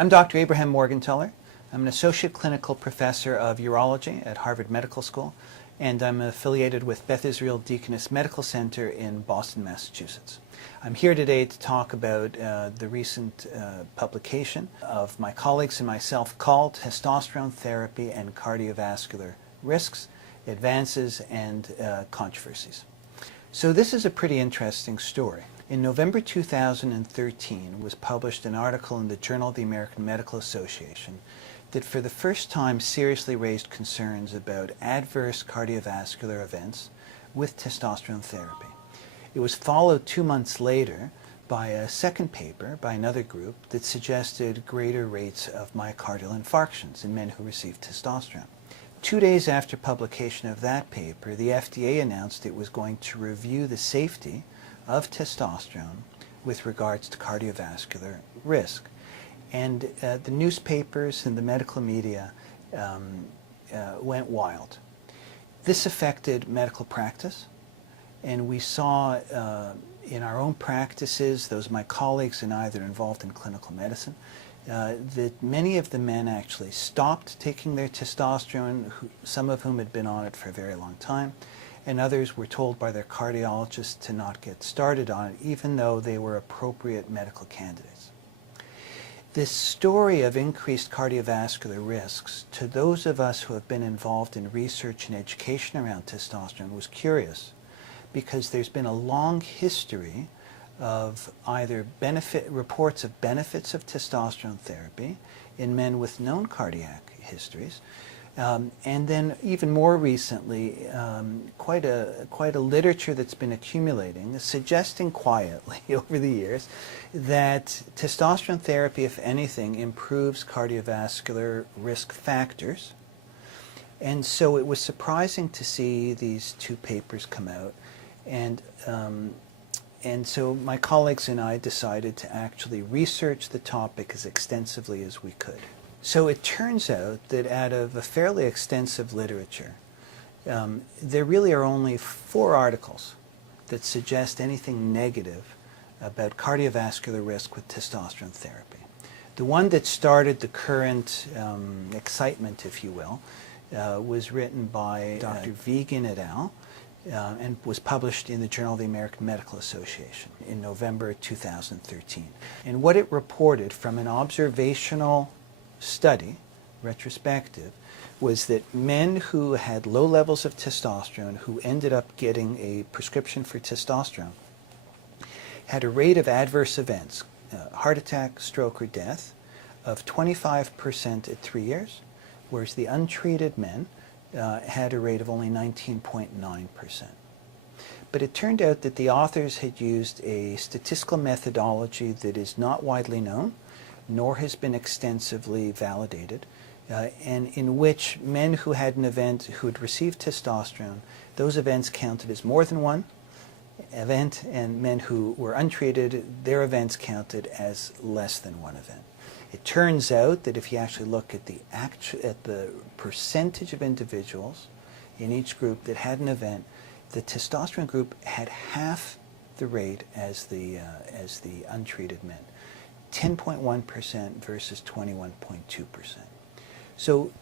I'm Dr. Abraham Morgenthaler. I'm an associate clinical professor of urology at Harvard Medical School, and I'm affiliated with Beth Israel Deaconess Medical Center in Boston, Massachusetts. I'm here today to talk about the recent publication of my colleagues and myself called Testosterone Therapy and Cardiovascular Risks, Advances, and Controversies. So this is a pretty interesting story. In November 2013 was published an article in the Journal of the American Medical Association that for the first time seriously raised concerns about adverse cardiovascular events with testosterone therapy. It was followed 2 months later by a second paper by another group that suggested greater rates of myocardial infarctions in men who received testosterone. 2 days after publication of that paper, the FDA announced it was going to review the safety of testosterone with regards to cardiovascular risk. And the newspapers and the medical media went wild. This affected medical practice, and we saw in our own practices, those my colleagues and I that are involved in clinical medicine, that many of the men actually stopped taking their testosterone, some of whom had been on it for a very long time, and others were told by their cardiologists to not get started on it, even though they were appropriate medical candidates. This story of increased cardiovascular risks to those of us who have been involved in research and education around testosterone was curious, because there's been a long history of either reports of benefits of testosterone therapy in men with known cardiac histories, and then even more recently, quite a literature that's been accumulating, suggesting quietly over the years that testosterone therapy, if anything, improves cardiovascular risk factors. And so it was surprising to see these two papers come out, and so my colleagues and I decided to actually research the topic as extensively as we could. So it turns out that out of a fairly extensive literature, there really are only 4 articles that suggest anything negative about cardiovascular risk with testosterone therapy. The one that started the current excitement, if you will, was written by Dr. Vegan et al. And was published in the Journal of the American Medical Association in November 2013. And what it reported from an observational study, retrospective, was that men who had low levels of testosterone, who ended up getting a prescription for testosterone, had a rate of adverse events, heart attack, stroke, or death, of 25% at 3 years, whereas the untreated men had a rate of only 19.9%. But it turned out that the authors had used a statistical methodology that is not widely known, nor has been extensively validated, and in which men who had an event who had received testosterone, those events counted as more than one event, and men who were untreated, their events counted as less than one event. It turns out that if you actually look at the percentage of individuals in each group that had an event, the testosterone group had half the rate as the untreated men, 10.1% versus 21.2%. So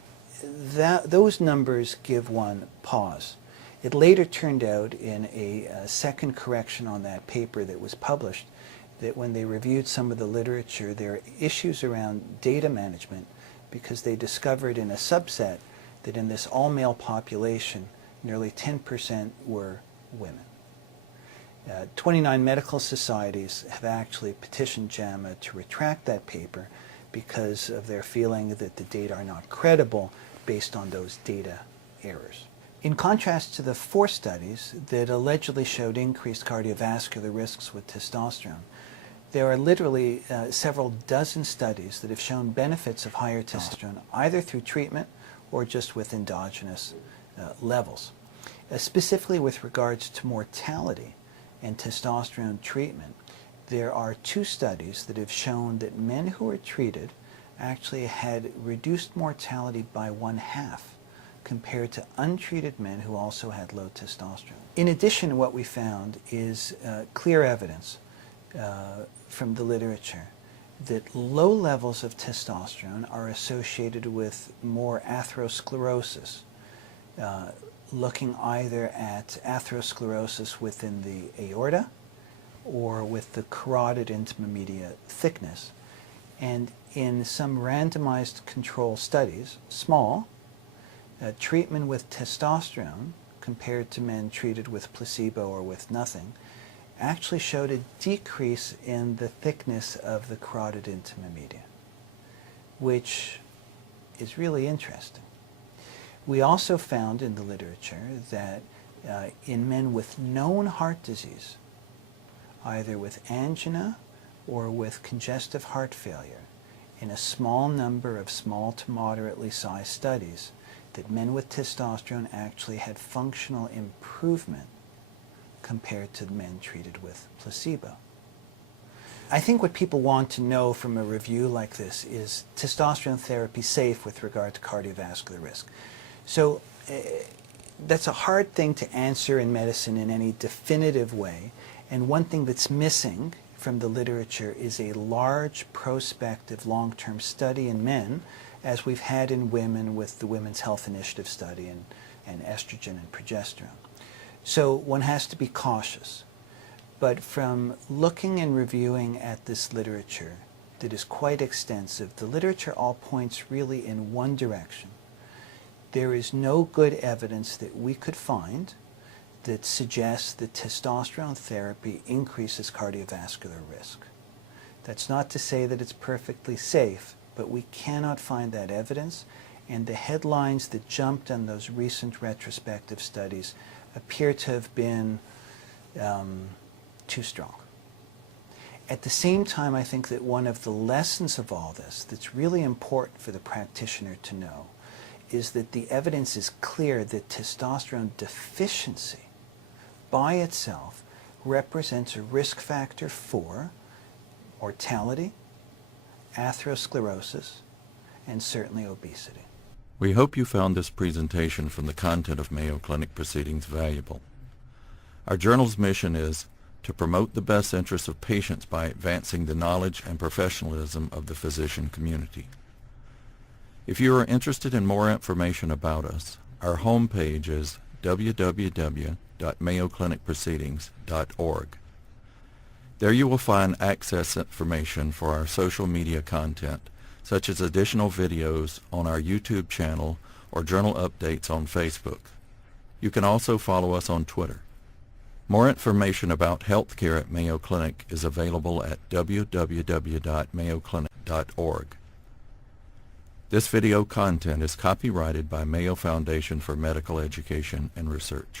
those numbers give one pause. It later turned out in a second correction on that paper that was published that when they reviewed some of the literature, there are issues around data management, because they discovered in a subset that in this all-male population, nearly 10% were women. 29 medical societies have actually petitioned JAMA to retract that paper because of their feeling that the data are not credible based on those data errors. In contrast to the 4 studies that allegedly showed increased cardiovascular risks with testosterone, there are literally several dozen studies that have shown benefits of higher testosterone, either through treatment or just with endogenous levels. Specifically with regards to mortality and testosterone treatment, there are 2 studies that have shown that men who were treated actually had reduced mortality by 1/2 compared to untreated men who also had low testosterone. In addition, what we found is clear evidence from the literature that low levels of testosterone are associated with more atherosclerosis, looking either at atherosclerosis within the aorta or with the carotid intima media thickness. And in some randomized control studies, small, treatment with testosterone compared to men treated with placebo or with nothing actually showed a decrease in the thickness of the carotid intima media, which is really interesting. We also found in the literature that in men with known heart disease, either with angina or with congestive heart failure, in a small number of small to moderately sized studies, that men with testosterone actually had functional improvement compared to men treated with placebo. I think what people want to know from a review like this is testosterone therapy safe with regard to cardiovascular risk. So that's a hard thing to answer in medicine in any definitive way, and one thing that's missing from the literature is a large prospective long-term study in men, as we've had in women with the Women's Health Initiative study and estrogen and progesterone. So one has to be cautious. But from looking and reviewing at this literature that is quite extensive, the literature all points really in one direction. There is no good evidence that we could find that suggests that testosterone therapy increases cardiovascular risk. That's not to say that it's perfectly safe, but we cannot find that evidence, and the headlines that jumped on those recent retrospective studies appear to have been too strong. At the same time, I think that one of the lessons of all this that's really important for the practitioner to know is that the evidence is clear that testosterone deficiency by itself represents a risk factor for mortality, atherosclerosis, and certainly obesity. We hope you found this presentation from the content of Mayo Clinic Proceedings valuable. Our journal's mission is to promote the best interests of patients by advancing the knowledge and professionalism of the physician community. If you are interested in more information about us, our homepage is www.mayoclinicproceedings.org. There you will find access information for our social media content, such as additional videos on our YouTube channel or journal updates on Facebook. You can also follow us on Twitter. More information about healthcare at Mayo Clinic is available at www.mayoclinic.org. This video content is copyrighted by Mayo Foundation for Medical Education and Research.